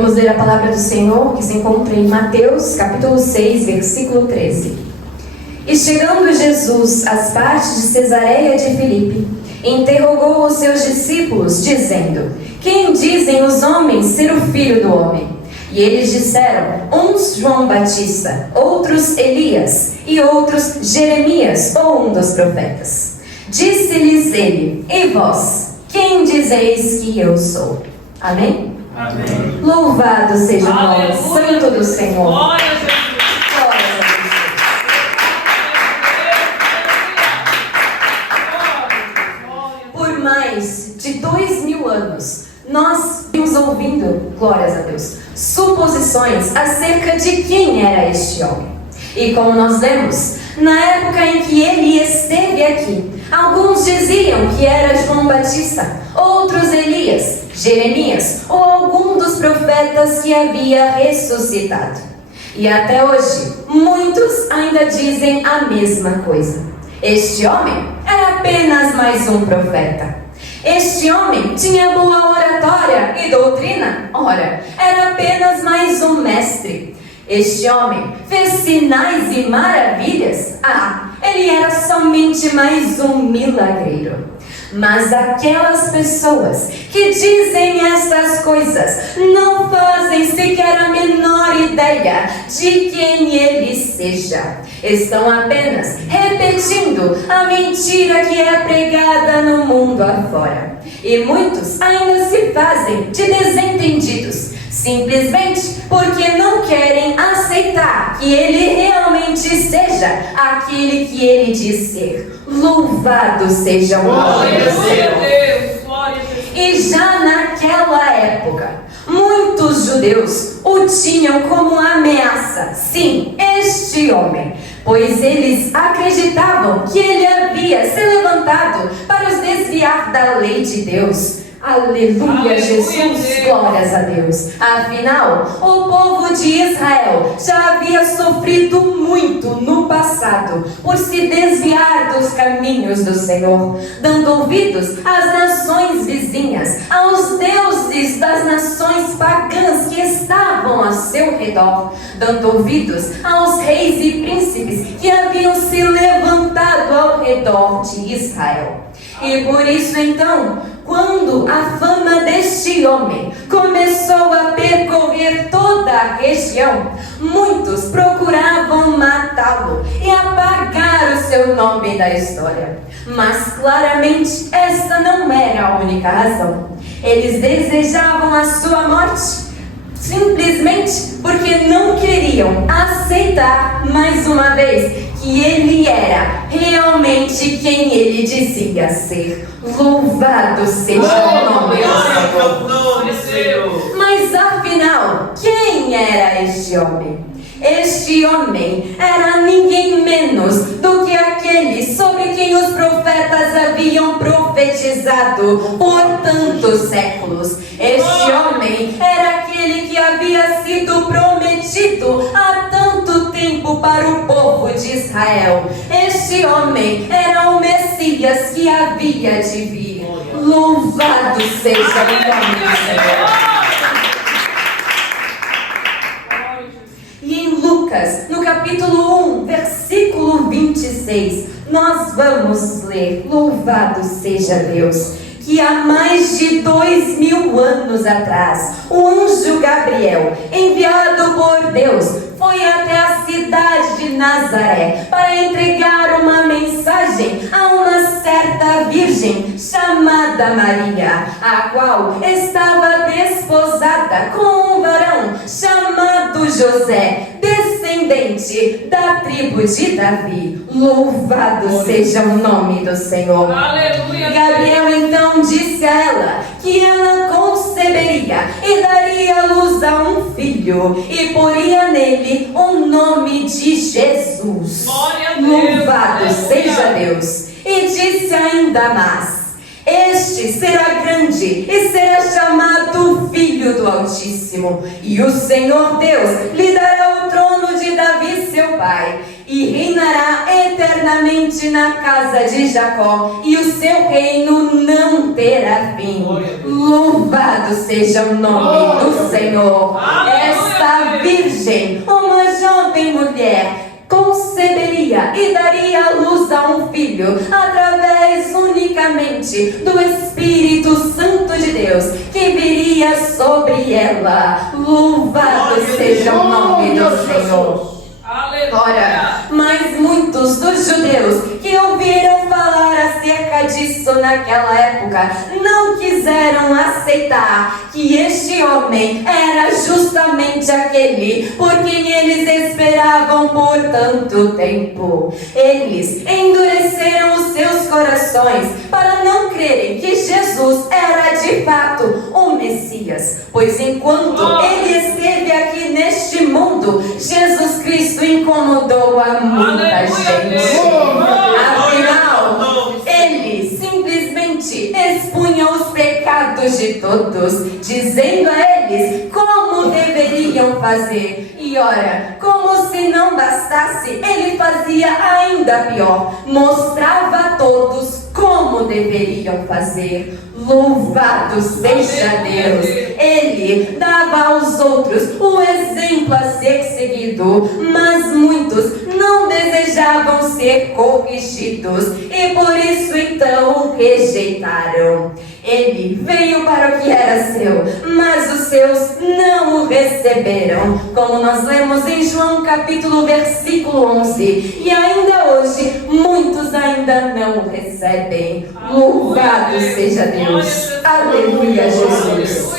Vamos ler a palavra do Senhor, que se encontra em Mateus, capítulo 6, versículo 13. E chegando Jesus às partes de Cesareia de Filipe, interrogou os seus discípulos, dizendo: Quem dizem os homens ser o Filho do Homem? E eles disseram: uns João Batista, outros Elias, e outros Jeremias, ou um dos profetas. Disse-lhes ele: E vós, quem dizeis que eu sou? Amém? Amém. Louvado seja o nome santo do Senhor. Glória a Jesus. Por mais de 2000 anos, nós vimos ouvindo, glórias a Deus, suposições acerca de quem era este homem. E como nós lemos, na época em que ele esteve aqui, alguns diziam que era João Batista, outros Elias, Jeremias ou algum dos profetas que havia ressuscitado. E até hoje, muitos ainda dizem a mesma coisa. Este homem era apenas mais um profeta. Este homem tinha boa oratória e doutrina? Ora, era apenas mais um mestre. Este homem fez sinais e maravilhas? Ah, ele era somente mais um milagreiro. Mas aquelas pessoas que dizem estas coisas não fazem sequer a menor ideia de quem ele seja. Estão apenas repetindo a mentira que é pregada no mundo afora. E muitos ainda se fazem de desentendidos, simplesmente porque não querem aceitar que ele realmente seja aquele que ele diz ser. Louvado seja o nome do Senhor. E já naquela época, muitos judeus o tinham como ameaça, sim, este homem, pois eles acreditavam que ele havia se levantado para os desviar da lei de Deus. Aleluia, Jesus, glórias a Deus. Afinal, o povo de Israel já havia sofrido muito no passado por se desviar dos caminhos do Senhor, dando ouvidos às nações vizinhas, aos deuses das nações pagãs que estavam ao seu redor, dando ouvidos aos reis e príncipes que haviam se levantado ao redor de Israel. E por isso então, quando a fama deste homem começou a percorrer toda a região, muitos procuravam matá-lo e apagar o seu nome da história. Mas claramente esta não era a única razão. Eles desejavam a sua morte simplesmente porque não queriam aceitar mais uma vez que ele era realmente quem ele dizia ser. Louvado seja o nome do Senhor. Mas afinal, quem era este homem? Este homem era ninguém menos do que aquele sobre quem os profetas haviam profetizado por tantos séculos. Este homem era aquele que havia sido prometido há tanto tempo para o povo de Israel. Este homem era o Messias que havia de vir. Louvado seja o nome do Senhor. E em Lucas, no capítulo 1, versículo 26, nós vamos ler: louvado seja Deus, que há mais de 2000 anos atrás, o anjo Gabriel, enviado por Deus, foi até a cidade de Nazaré para entregar uma mensagem a uma certa virgem chamada Maria, a qual estava desposada com um varão chamado José, descendente da tribo de Davi. Louvado seja o nome do Senhor. Aleluia. Gabriel então disse a ela que ela conceberia e daria luz a um filho e poria nele o nome de Jesus. Glória a Deus. Louvado seja Deus. E disse ainda mais: este será grande e será chamado Filho do Altíssimo, e o Senhor Deus lhe dará o trono de Davi seu pai, e reinará eternamente na casa de Jacó, e o seu reino não terá fim. Louvado seja o nome do Senhor. Esta virgem, uma jovem mulher, conceberia e daria à luz a um filho através unicamente do Espírito Santo de Deus que viria sobre ela. Louvado seja o nome do Senhor. Ora, mas muitos dos judeus que ouviram falar acerca disso naquela época não quiseram aceitar que este homem era justamente aquele por quem eles esperavam por tanto tempo. Eles endureceram os seus corações para não crerem que Jesus era de fato o Messias, pois enquanto ele esteve aqui neste mundo, Jesus Cristo incomodou a muita gente. Afinal, ele simplesmente expunha os pecados de todos, dizendo a eles como deveriam fazer. E ora, como se não bastasse, ele fazia ainda pior, mostrava a todos como deveriam fazer. Louvado seja Deus! Ele dava aos outros o exemplo a ser seguido, mas muitos não desejavam ser corrigidos e por isso então o rejeitaram. Ele veio para o que era seu, mas os seus não o receberam, como nós lemos em João capítulo versículo 11. E ainda hoje, muitos ainda não o recebem. Louvado seja Deus. Aleluia, Jesus.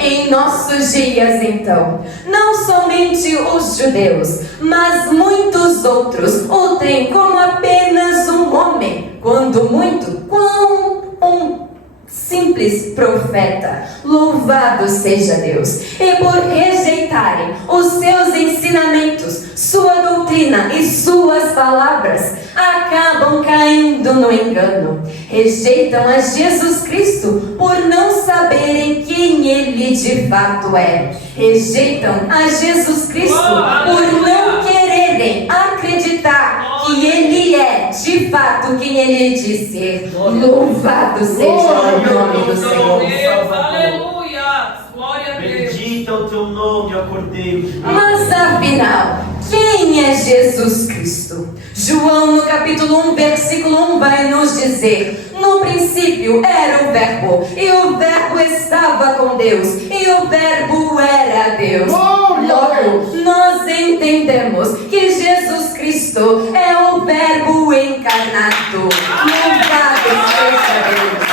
Em nossos dias, então, não somente os judeus, mas muitos outros o têm como apenas um homem, quando muito, como um simples profeta. Louvado seja Deus. E por rejeitarem os seus ensinamentos, sua doutrina e suas palavras, acabam caindo no engano. Rejeitam a Jesus Cristo por não saberem quem Ele de fato é. Rejeitam a Jesus Cristo por não quererem acreditar que Ele é de fato quem Ele diz ser. Louvado seja o nome do Senhor. Aleluia! Glória a Deus. Bendito é o teu nome, ó Cordeiro de Deus. Mas afinal, quem é Jesus Cristo? João no capítulo 1, versículo 1 vai nos dizer: no princípio era o Verbo, e o Verbo estava com Deus, e o Verbo era Deus. Logo, nós entendemos que Jesus Cristo é o Verbo encarnado. Louvado seja Deus.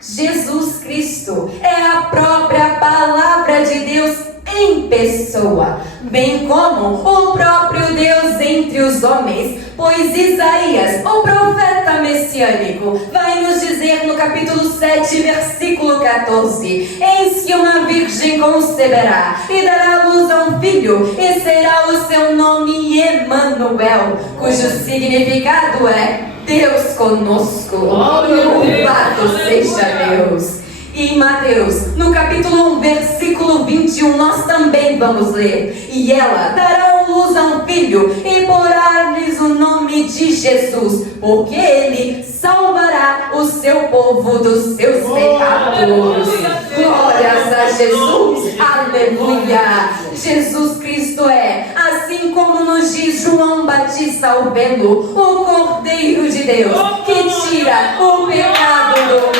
Jesus Cristo é a própria palavra de Deus em pessoa, bem como o próprio Deus entre os homens, pois Isaías, o profeta messiânico, vai nos dizer no capítulo 7, versículo 14: eis que uma virgem conceberá e dará à luz a um filho, e será o seu nome Emanuel, cujo significado é Deus conosco. Louvado seja Deus. E em Mateus, no capítulo 1, versículo 21, nós também vamos ler: e ela dará à luz a um filho, e porá-lhes o nome de Jesus, porque ele salvará o seu povo dos seus pecados. Glórias a Jesus. Aleluia. Jesus Cristo é, assim como nos diz João Batista ao vê-lo, o Cordeiro de Deus que tira o pecado do mundo.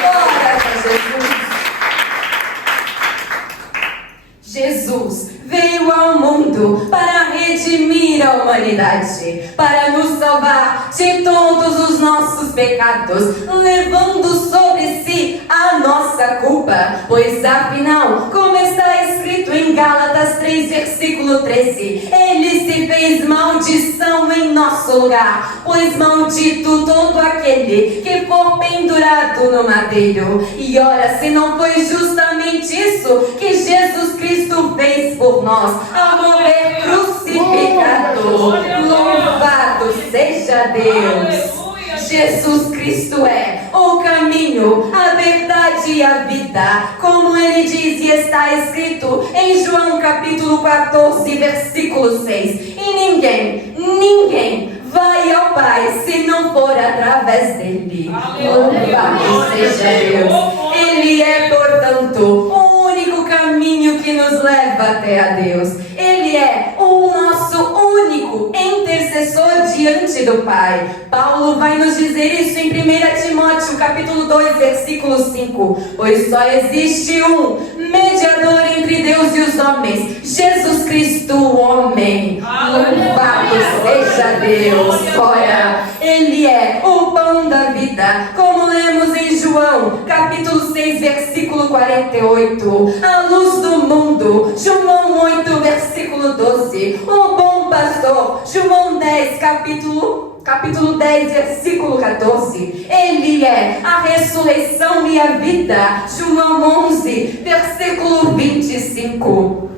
Glórias a Jesus. Jesus veio ao mundo para redimir a humanidade, para nos salvar de todos os nossos pecados, levando sobre si a nossa culpa. Pois afinal, como está escrito em Gálatas 3, versículo 13, Ele se fez maldição em nosso lugar, pois maldito todo aquele que for pendurado no madeiro. E ora, se não foi justamente isso que Jesus Cristo fez por nós, ao morrer crucificado. Louvado seja Deus. Jesus Cristo é o caminho, a verdade e a vida. Como ele diz e está escrito em João capítulo 14, versículo 6. E ninguém vai ao Pai se não for através dele. Louvado seja Deus. Ele é, portanto, o único caminho que nos leva até a Deus. Ele é o nosso único intercessor diante do Pai. Paulo vai nos dizer isso em 1 Timóteo capítulo 2, versículo 5. Pois só existe um mediador entre Deus e os homens, Jesus Cristo, o homem. Louvado seja Deus. Ora, ele é o pão da vida, como lemos em João capítulo 6, versículo 48. A luz do mundo, João 8, versículo 12. O bom pastor, João 10, capítulo 10, versículo 14. Ele é a ressurreição e a vida, João 11, versículo 25.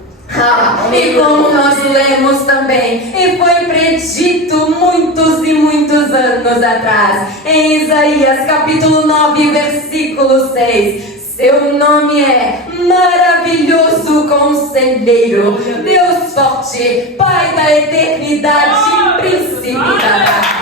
E como nós lemos também, e foi predito muitos e muitos anos atrás, em Isaías capítulo 9, versículo 6. Seu nome é Maravilhoso Conselheiro, Deus Forte, Pai da Eternidade, Príncipe da Paz.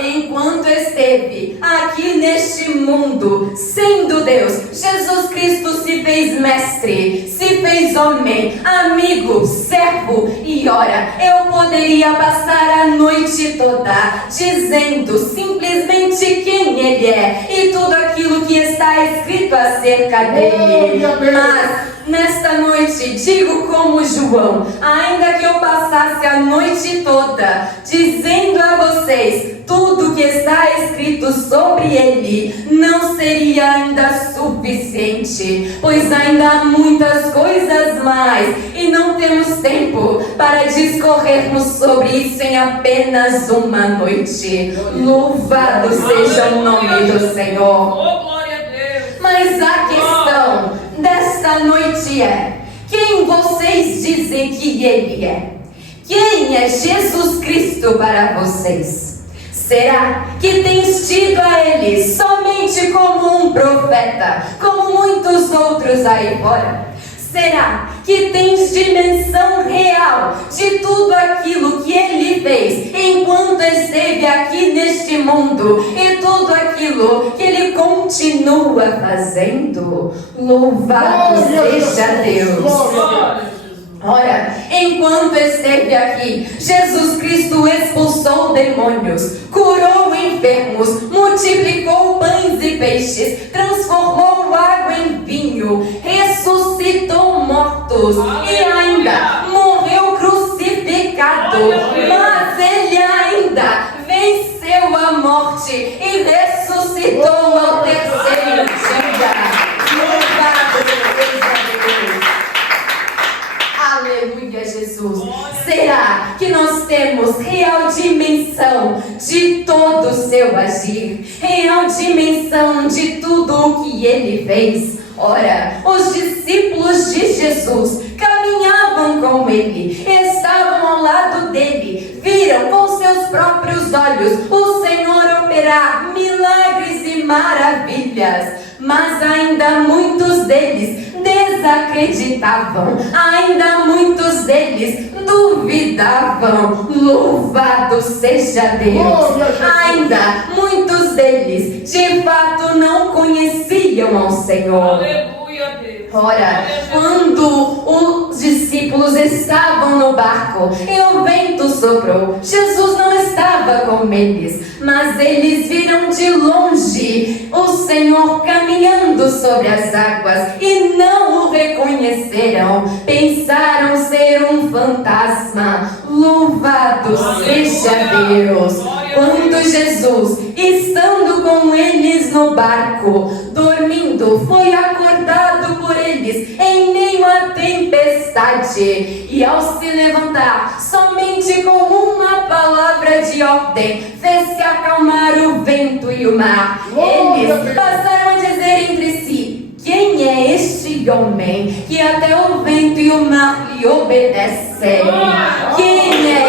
Enquanto esteve aqui neste mundo, sendo Deus, Jesus Cristo se fez mestre, se fez homem, amigo, servo. E ora, eu poderia passar a noite toda dizendo simplesmente quem Ele é e tudo aquilo que está escrito acerca dele. Mas nesta noite, digo como João, ainda que eu passasse a noite toda dizendo a vocês tudo que está escrito sobre ele, não seria ainda suficiente, pois ainda há muitas coisas mais e não temos tempo para discorrermos sobre isso em apenas uma noite. Louvado seja o nome do Senhor. Mas a questão desta noite é: quem vocês dizem que Ele é? Quem é Jesus Cristo para vocês? Será que tens tido a Ele somente como um profeta, como muitos outros aí fora? Será que tens dimensão real de tudo aquilo que Ele fez enquanto esteve aqui neste mundo e tudo aquilo que Ele continua fazendo? Louvado seja Deus! Ora, enquanto esteve aqui, Jesus Cristo expulsou demônios, curou enfermos, multiplicou pães e peixes, transformou água em vinho, ressuscitou mortos e ainda morreu crucificado. Mas Ele ainda venceu a morte e ressuscitou ao terceiro dia. Louvado seja Deus! Aleluia, Jesus. Será que nós temos real dimensão de todo o seu agir? Real dimensão de tudo o que Ele fez? Ora, os discípulos de Jesus caminhavam com Ele, estavam ao lado dele, viram com seus próprios olhos o Senhor operar milagres e maravilhas. Mas ainda muitos deles desacreditavam, ainda muitos deles duvidavam. Louvado seja Deus! Ainda muitos deles de fato não conheciam ao Senhor. Ora, quando os discípulos estavam no barco e o vento soprou, Jesus não estava com eles, mas eles viram de longe o Senhor caminhando sobre as águas e não o reconheceram, pensaram ser um fantasma. Louvado seja Deus! Quando Jesus, estando com eles no barco, dormindo, foi acordado por eles em meio à tempestade, e ao se levantar, somente com uma palavra de ordem, fez-se acalmar o vento e o mar. Eles passaram a dizer entre si: quem é este homem que até o vento e o mar lhe obedecem? Quem é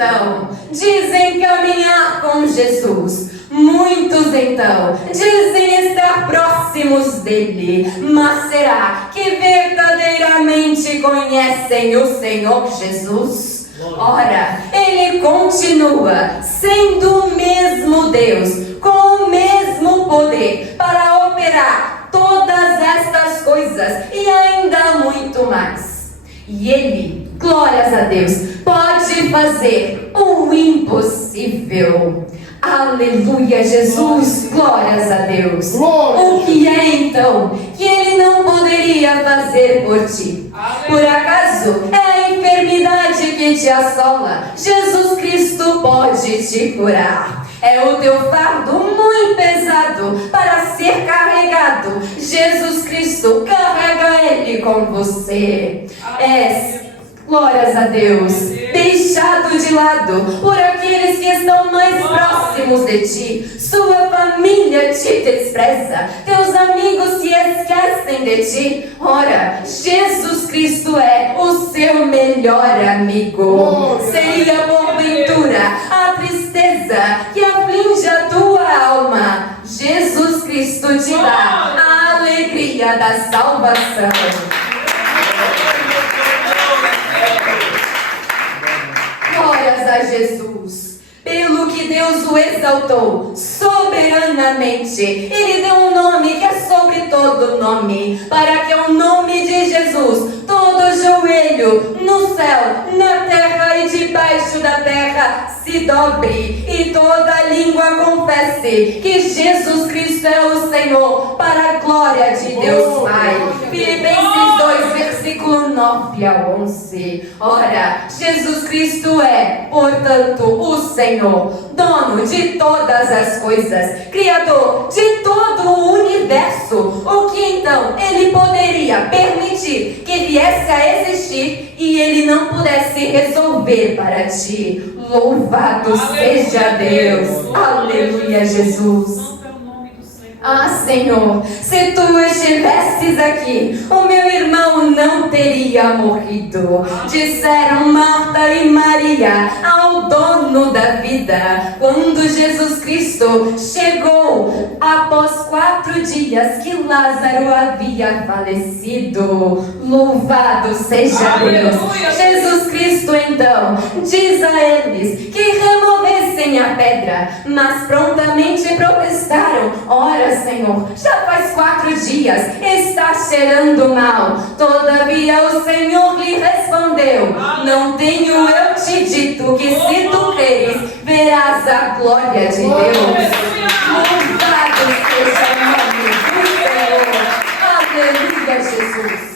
então dizem caminhar com Jesus. Muitos então dizem estar próximos dele. Mas será que verdadeiramente conhecem o Senhor Jesus? Ora, ele continua sendo o mesmo Deus, com o mesmo poder para operar todas estas coisas e ainda muito mais. E ele, glórias a Deus, pode fazer o impossível. Aleluia, Jesus, glórias a Deus. O que é então que ele não poderia fazer por ti? Por acaso é a enfermidade que te assola? Jesus Cristo pode te curar. É o teu fardo muito pesado para ser carregado. Jesus Cristo carrega ele com você. Glórias a Deus, deixado de lado por aqueles que estão mais próximos de ti. Sua família te despreza, teus amigos se esquecem de ti. Ora, Jesus Cristo é o seu melhor amigo. Seria porventura a tristeza que aflige a tua alma. Jesus Cristo te dá a alegria da salvação. Glórias a Jesus. Pelo que Deus o exaltou soberanamente, ele deu um nome que é sobre todo nome, para que ao nome de Jesus todo joelho no céu, na terra e debaixo da terra se dobre e toda língua confesse que Jesus Cristo é o Senhor, para a glória de Deus Pai. Filipenses 2, versículo 9 a 11. Ora, Jesus Cristo é, portanto, o Senhor, dono de todas as coisas, criador de todo o universo. O que então ele poderia permitir que viesse a existir e ele não pudesse resolver para ti? Louvado seja Deus. Aleluia, Jesus. Ah, Senhor, se tu estivesses aqui, o meu irmão não teria morrido. Disseram Marta e Maria ao dono da vida, quando Jesus Cristo chegou após 4 dias que Lázaro havia falecido. Louvado seja Deus. Jesus Cristo então diz a eles que removessem a pedra, mas prontamente protestaram. Ora, Senhor, já faz 4 dias, está cheirando mal. Todavia o Senhor lhe respondeu: não tenho eu te dito que se tu creres, verás a glória de Deus. Louvado seja o nome do Senhor. Aleluia, Jesus.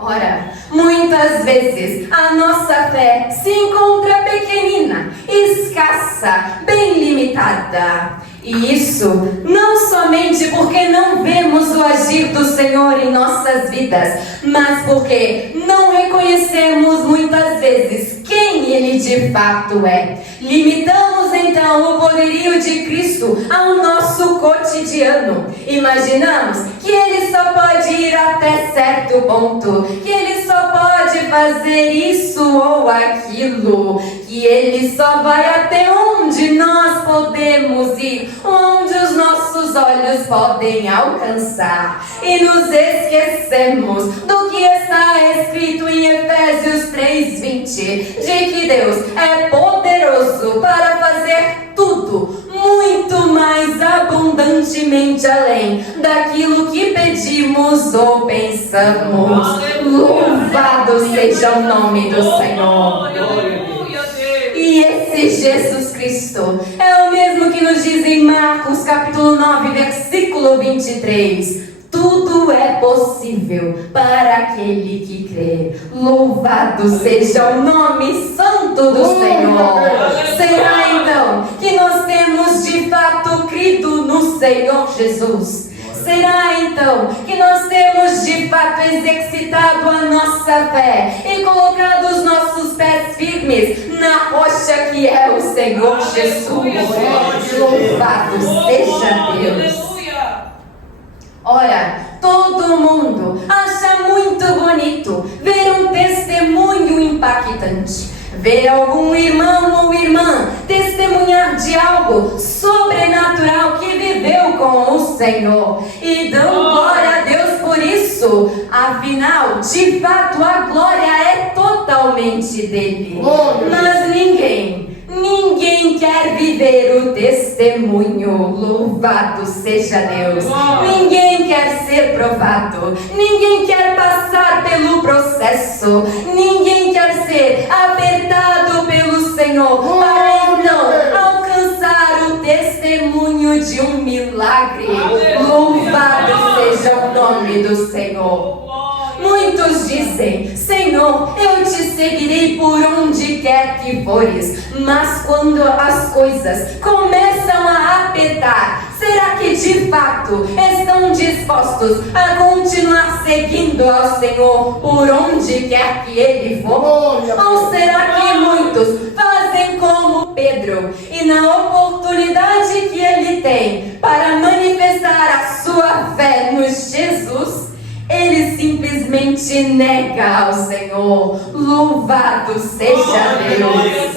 Ora, muitas vezes a nossa fé se encontra pequenina, escassa, bem limitada. E isso não somente porque não vemos o agir do Senhor em nossas vidas, mas porque não reconhecemos muitas vezes quem Ele de fato é. Limitamos então o poderio de Cristo ao nosso cotidiano. Imaginamos que Ele só pode ir até certo ponto, que Ele só pode fazer isso ou aquilo, que Ele só vai até onde nós podemos ir, onde os nossos olhos podem alcançar. E nos esquecemos do que está escrito em Efésios 3:20, de que Deus é poderoso para fazer tudo, muito mais abundantemente além daquilo que pedimos ou pensamos. Louvado seja o nome do Senhor. E esse Jesus Cristo é o mesmo que nos diz em Marcos capítulo 9, versículo 23. Tudo é possível para aquele que crê. Louvado seja o nome santo do Senhor. Será então que nós temos de fato crido no Senhor Jesus? Será então que nós temos de fato exercitado a nossa fé e colocado os nossos pés firmes na rocha que é o Senhor Jesus? Louvado seja Deus. Ora, todo mundo acha muito bonito ver um testemunho impactante, vê algum irmão ou irmã testemunhar de algo sobrenatural que viveu com o Senhor e dão glória a Deus por isso. Afinal, de fato, a glória é totalmente dele. Mas ninguém quer viver o testemunho. Louvado seja Deus. Ninguém quer ser provado. Ninguém quer passar pelo processo. Ninguém quer ser apertado pelo Senhor para então alcançar o testemunho de um milagre. Louvado seja o nome do Senhor. Muitos dizem: Senhor, eu te seguirei por onde quer que fores. Mas quando as coisas começam a apertar, será que de fato estão dispostos a continuar seguindo ao Senhor por onde quer que Ele for? Ou será que muitos fazem como Pedro e na oportunidade que ele tem para manifestar a sua fé no Jesus, ele simplesmente nega ao Senhor? Louvado seja Deus.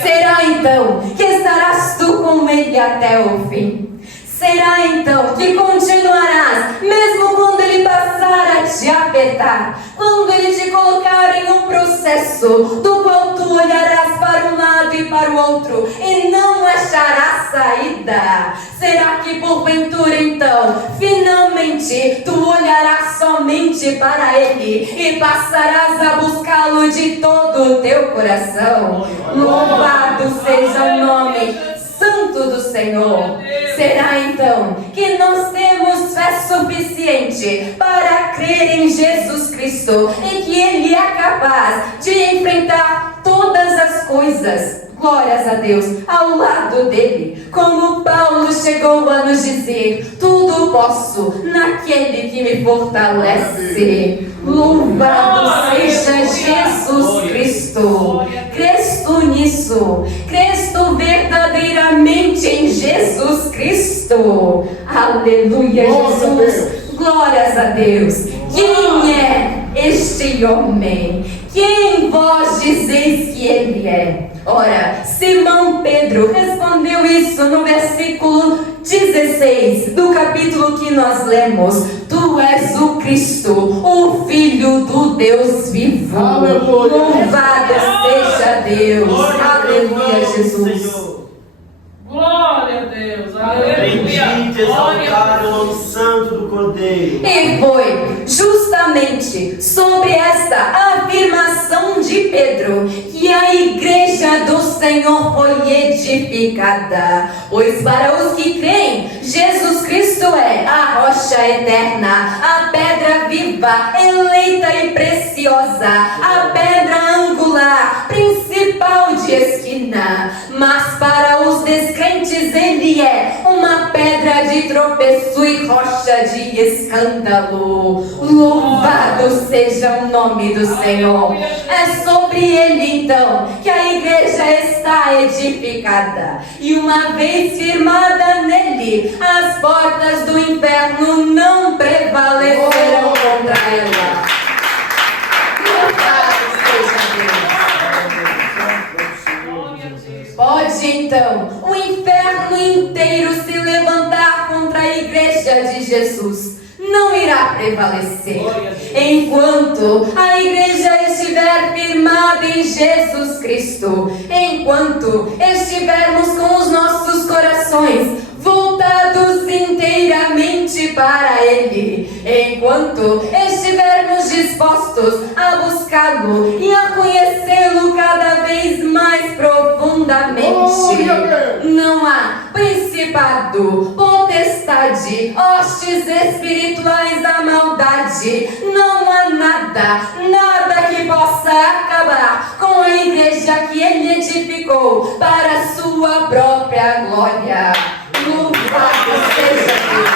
Será então que estarás tu com ele até o fim? Será então que continuarás, mesmo quando ele passar a te apertar, quando ele te colocar em um processo do qual tu olharás para um lado e para o outro e não acharás saída? Será que porventura então, finalmente, tu olharás somente para ele e passarás a buscá-lo de todo o teu coração? Louvado seja o nome santo do Senhor. Será então que nós temos fé suficiente para crer em Jesus Cristo e que Ele é capaz de enfrentar todas as coisas, glórias a Deus, ao lado dele? Como Paulo chegou a nos dizer: tudo posso naquele que me fortalece. Louvado seja Jesus Cristo. Crês tu nisso? Crês tu verdadeiramente em Jesus Cristo? Aleluia, Jesus. Glórias a Deus. Quem é este homem? Quem vós dizeis que ele é? Ora, Simão Pedro respondeu isso no versículo 16 do capítulo que nós lemos: tu és o Cristo, o Filho do Deus vivo. Aleluia. Louvado seja Deus. Aleluia, Jesus. Glória a Deus. Aleluia. Bendito, exaltado o nome santo do Cordeiro. E foi justamente sobre esta afirmação de Pedro que a igreja do Senhor foi edificada. Pois para os que creem, Jesus Cristo é a rocha eterna, a pedra viva, eleita e preciosa, a pedra angular, principal de esquina. Mas para os descrentes ele é uma pedra de tropeço e rocha de escândalo. Louvado seja o nome do Senhor. É sobre ele então que a igreja está edificada, e uma vez firmada nele, as portas do inferno não prevalecerão contra ela. Louvado seja Deus. Pode então o inferno inteiro se levantar contra a igreja de Jesus, não irá prevalecer. Enquanto a igreja estiver firmada em Jesus Cristo, enquanto estivermos com os nossos corações voltados inteiramente para Ele, enquanto estivermos dispostos a buscá-lo e a conhecê-lo cada vez mais profundamente, não há principado, potestade, hostes espirituais da maldade, não há nada que possa acabar com a igreja que Ele edificou para a sua própria glória. Louvado seja Deus.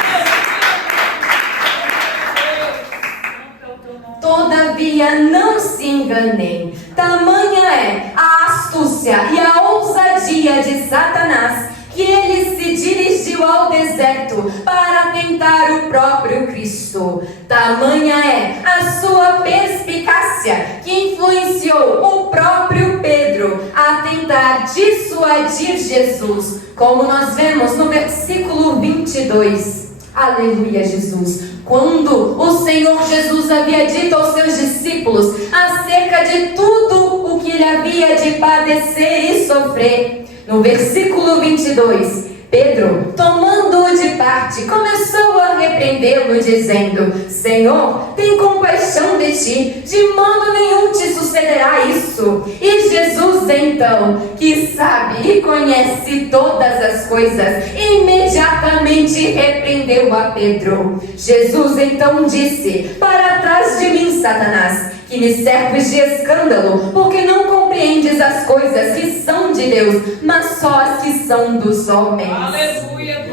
Todavia, não se enganem, tamanha é a astúcia e a ousadia de Satanás, que ele se dirigiu fugiu ao deserto para tentar o próprio Cristo. Tamanha é a sua perspicácia que influenciou o próprio Pedro a tentar dissuadir Jesus, como nós vemos no versículo 22. Aleluia, Jesus. Quando o Senhor Jesus havia dito aos seus discípulos acerca de tudo o que ele havia de padecer e sofrer, no versículo 22, Pedro, tomando-o de parte, começou a repreendê-lo, dizendo: Senhor, tem compaixão de ti, de modo nenhum te sucederá isso. E Jesus, então, que sabe e conhece todas as coisas, imediatamente repreendeu a Pedro. Jesus então disse: Para trás de mim, Satanás, que me serves de escândalo, porque não compreendes as coisas que são de Deus, mas só as que são dos homens. Aleluia.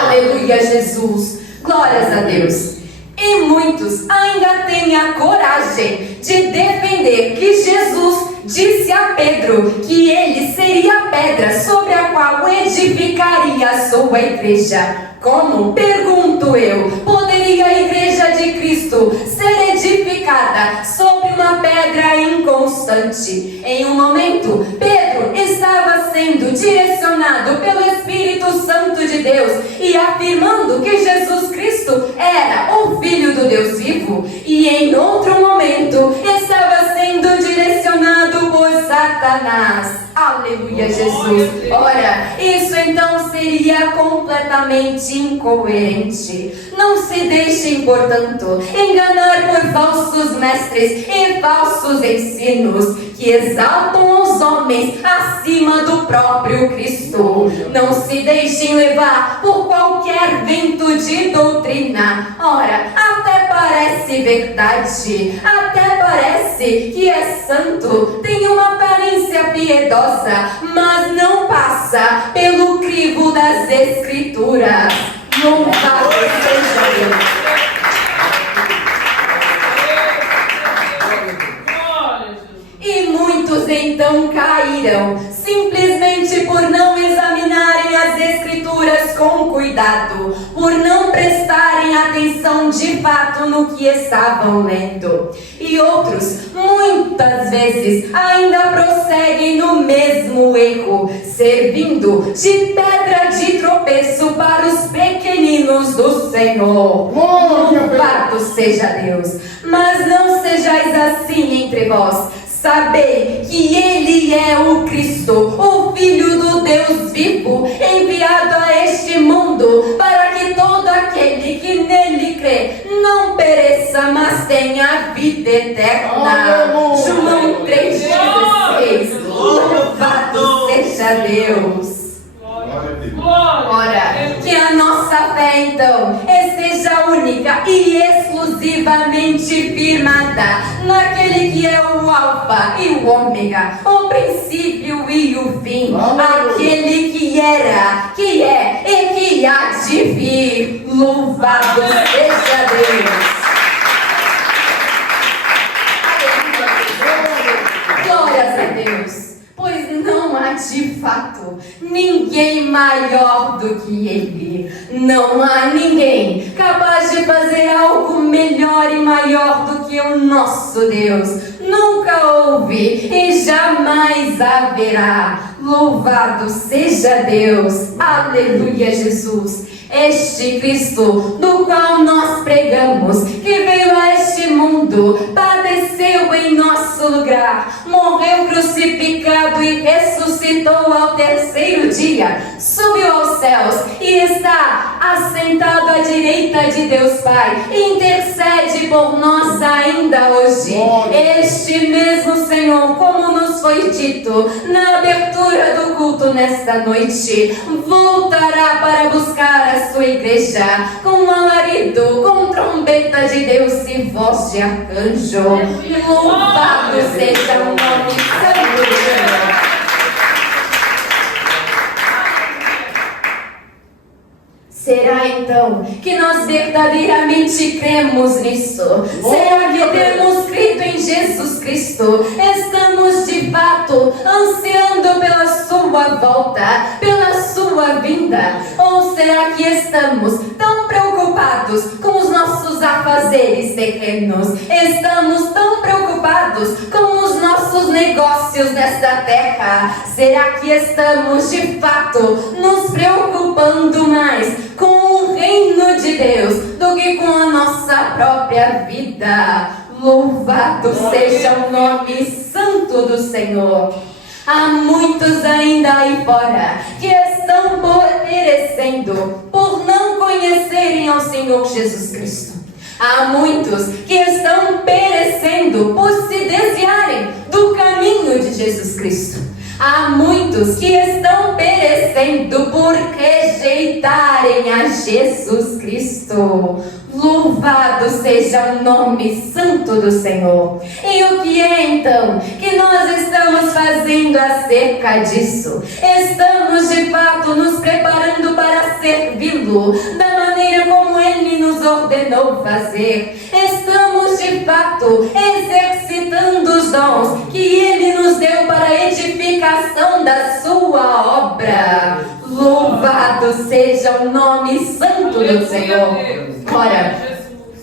Aleluia, Jesus. Glórias a Deus. E muitos ainda têm a coragem de defender que Jesus disse a Pedro que ele seria a pedra sobre a qual edificaria a sua igreja. Como, pergunto eu, poderia a igreja de Cristo ser edificada sobre uma pedra inconstante? Em um momento, Pedro estava sendo direcionado pelo Espírito Santo de Deus e afirmando que Jesus Cristo era o Filho do Deus vivo, e em outro momento estava sendo direcionado por Satanás. Aleluia, Jesus. Ora, isso então seria completamente incoerente. Não se deixem, portanto, enganar por falsos mestres e falsos ensinos que exaltam os homens acima do próprio Cristo. Não se deixem levar por qualquer vento de doutrina. Ora, até parece verdade, até parece que é santo, tem uma aparência piedosa, mas não passa pelo crivo das Escrituras. Louvado seja Deus. E muitos então caíram, simplesmente por não examinarem as Escrituras com cuidado, por não prestarem atenção de fato no que estavam lendo. E outros, muitas vezes, ainda prosseguem no mesmo erro, servindo de pedra de tropeço para os pequeninos do Senhor. Louvado seja Deus! Mas não sejais assim entre vós. Sabei que Ele é o Cristo, o Filho do Deus vivo, enviado a este mundo, para que todo aquele que nele crê não pereça, mas tenha vida eterna. João 3,16. Louvado seja Deus. Ora, que a nossa fé então esteja única e exclusivamente firmada naquele que é o Alfa e o Ômega, o princípio e o fim, aquele que era, que é e que há de vir. Louvado seja Deus. Glórias a Deus. Pois não há de fato ninguém maior do que Ele. Não há ninguém capaz de fazer algo melhor e maior do que o nosso Deus. Nunca houve e jamais haverá. Louvado seja Deus. Aleluia, Jesus. Este Cristo, do qual nós pregamos, que veio a este mundo, padeceu em nosso lugar, morreu crucificado e ressuscitou ao terceiro dia, subiu aos céus e está assentado à direita de Deus Pai, e intercede por nós ainda hoje. Este mesmo Senhor, como nos foi dito na abertura do culto nesta noite, voltará para buscar a sua igreja com alarido, com trombeta de Deus e voz de arcanjo. Louvado seja o nome santo do Senhor. Será então que nós verdadeiramente cremos nisso? Será que temos crido em Jesus Cristo? Estamos de fato ansiando pela sua volta, pela sua sua vinda? Ou será que estamos tão preocupados com os nossos afazeres terrenos? Estamos tão preocupados com os nossos negócios nesta terra? Será que estamos de fato nos preocupando mais com o reino de Deus do que com a nossa própria vida? Louvado seja o nome santo do Senhor. Há muitos ainda aí fora que estão perecendo por não conhecerem ao Senhor Jesus Cristo. Há muitos que estão perecendo por se desviarem do caminho de Jesus Cristo. Há muitos que estão perecendo por rejeitarem a Jesus Cristo. Louvado seja o nome santo do Senhor. E o que é então que nós estamos fazendo acerca disso? Estamos de fato nos preparando para servi-lo da maneira como Ele nos ordenou fazer. Estamos de fato exercitando os dons que Ele nos deu para a edificação da sua obra. Louvado seja o nome santo do Senhor. Ora,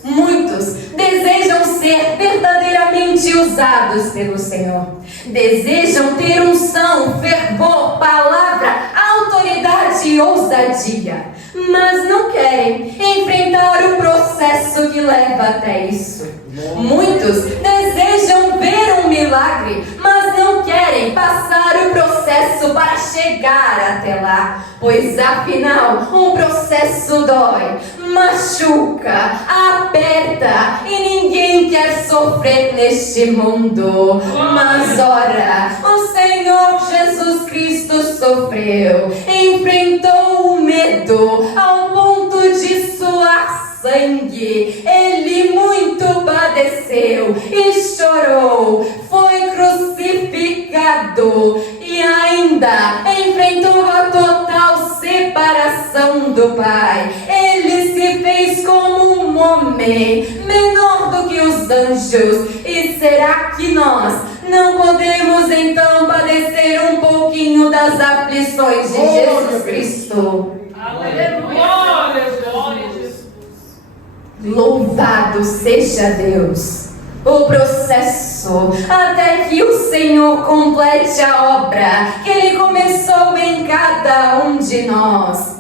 muitos desejam ser verdadeiramente usados pelo Senhor. Desejam ter unção, fervor, palavra, autoridade e ousadia. Mas não querem enfrentar o processo que leva até isso. Muitos desejam ver um milagre, mas não querem passar o processo para chegar até lá. Pois afinal, um processo dói, machuca, aperta e ninguém quer sofrer neste mundo. Mas ora, o Senhor Jesus Cristo sofreu, enfrentou o medo ao ponto de suar sangue. Ele muito padeceu e chorou, foi crucificado e ainda enfrentou a total separação do Pai. Ele se fez como um homem, menor do que os anjos. E será que nós não podemos então padecer um pouquinho das aflições de Jesus Cristo? Aleluia, glória a Jesus. Louvado seja Deus. O processo até que o Senhor complete a obra que Ele começou em cada um de nós.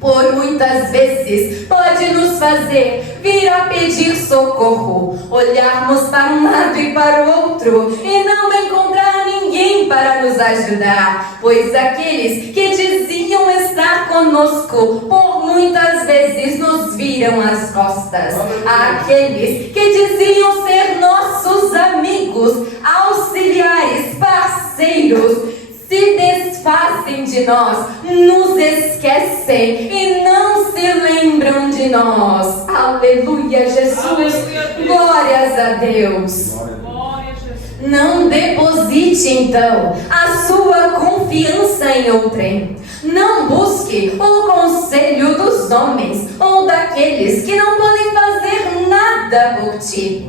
Por muitas vezes pode nos fazer vir a pedir socorro, olharmos para um lado e para o outro e não encontrar ninguém para nos ajudar, pois aqueles que diziam estar conosco por muitas vezes nos viram as costas. Aqueles que diziam ser nossos amigos, auxiliares, parceiros, se desfazem de nós, nos esquecem e não se lembram de nós. Aleluia, Jesus. Aleluia. Glórias a Deus. Glória a Jesus. Não deposite então a sua confiança em outrem. Não busque o conselho dos homens ou daqueles que não podem fazer nada por ti.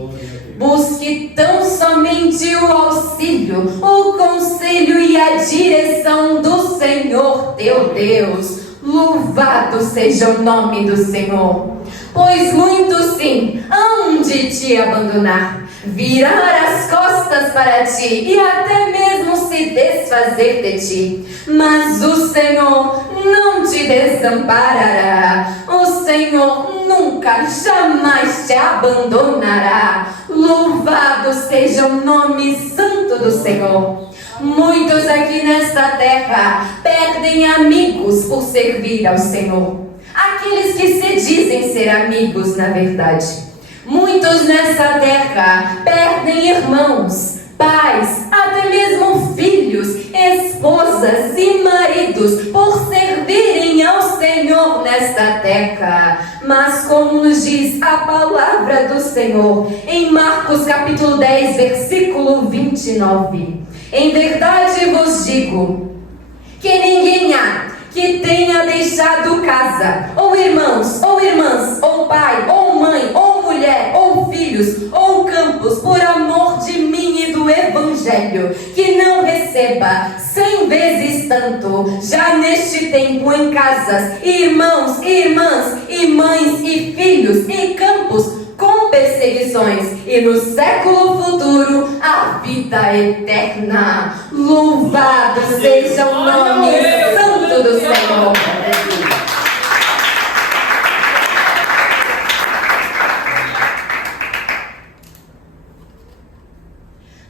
Busque tão somente o auxílio, o conselho e a direção do Senhor teu Deus. Louvado seja o nome do Senhor. Pois muitos sim hão de te abandonar, virar as costas para ti e até mesmo se desfazer de ti. Mas o Senhor não te desamparará. O Senhor nunca, jamais te abandonará. Louvado seja o nome santo do Senhor. Muitos aqui nesta terra perdem amigos por servir ao Senhor. Aqueles que se dizem ser amigos na verdade. Muitos nessa terra perdem irmãos, pais, até mesmo filhos, esposas e maridos por servirem ao Senhor nesta terra. Mas como nos diz a palavra do Senhor em Marcos capítulo 10, versículo 29. Em verdade vos digo que ninguém há que tenha deixado casa, ou irmãos, ou irmãs, ou pai, ou mãe, ou mulher, ou filhos, ou campos, por amor de mim e do Evangelho, que não receba 100 vezes Santo, já neste tempo em casas, irmãos, irmãs, e mães e filhos, e campos, com perseguições, e no século futuro, a vida eterna. Louvado seja o nome santo do Senhor.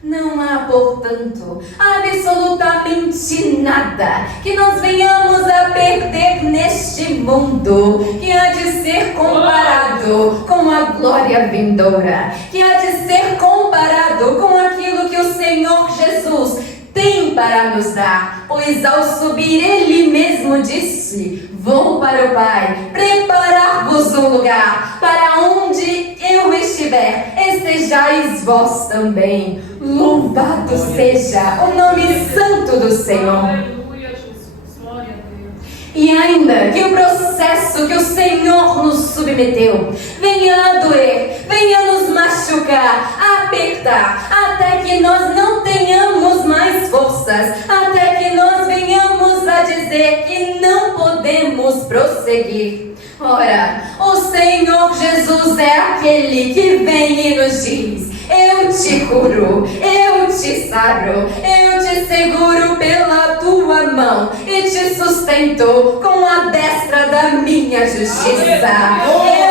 Não há, portanto, absolutamente nada que nós venhamos a perder neste mundo que há de ser comparado com a glória vindoura, que há de ser comparado com aquilo que o Senhor Jesus tem para nos dar, pois ao subir Ele mesmo disse: vou para o Pai, preparar-vos um lugar, para onde eu estiver, estejais vós também. Louvado seja o nome santo do Senhor. Aleluia, Jesus. Glória a Deus. E ainda que o processo que o Senhor nos submeteu venha a doer, venha nos machucar, apertar, até que nós não tenhamos mais forças, até que nós venhamos a dizer que não podemos prosseguir. Ora, o Senhor Jesus é aquele que vem e nos diz: eu te curo, eu te saro, eu te seguro pela tua mão e te sustento com a destra da minha justiça.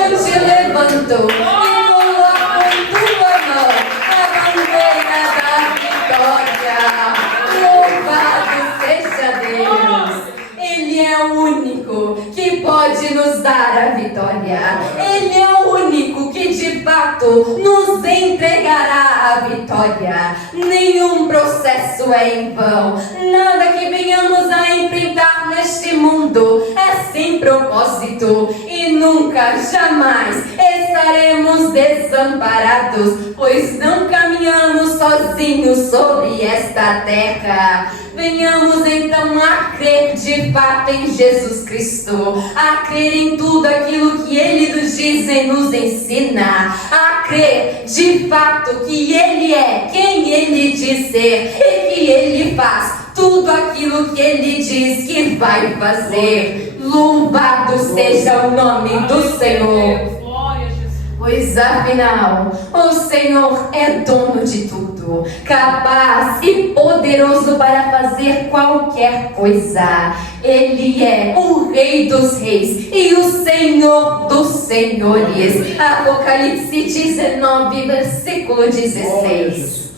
Eu te levanto e coloco em tua mão a bandeira da vitória. Louvado seja Deus! Ele é o único que pode nos dar a vitória. Ele é o único que de fato nos entregará a vitória. Nenhum processo é em vão. Nada que venhamos a enfrentar neste mundo é sem propósito. E nunca, jamais estaremos desamparados, pois não caminhamos sozinhos sobre esta terra. Venhamos então a crer de fato em Jesus Cristo, a crer em tudo aquilo que Ele nos diz e nos ensina, a crer de fato que Ele é quem Ele diz ser e que Ele faz tudo aquilo que Ele diz que vai fazer. Louvado seja o nome do Senhor. Pois afinal, o Senhor é dono de tudo, capaz e poderoso para fazer qualquer coisa. Ele é o Rei dos Reis e o Senhor dos Senhores. Apocalipse 19, versículo 16.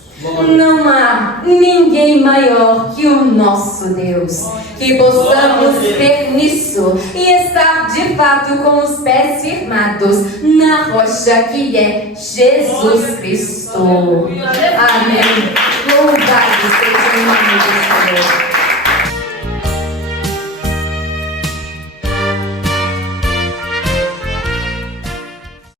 Não há ninguém maior que o nosso Deus. Que possamos crer nisso e estar de fato com os pés firmados na rocha que é Jesus Cristo. Amém. Louvado seja o nome do Senhor.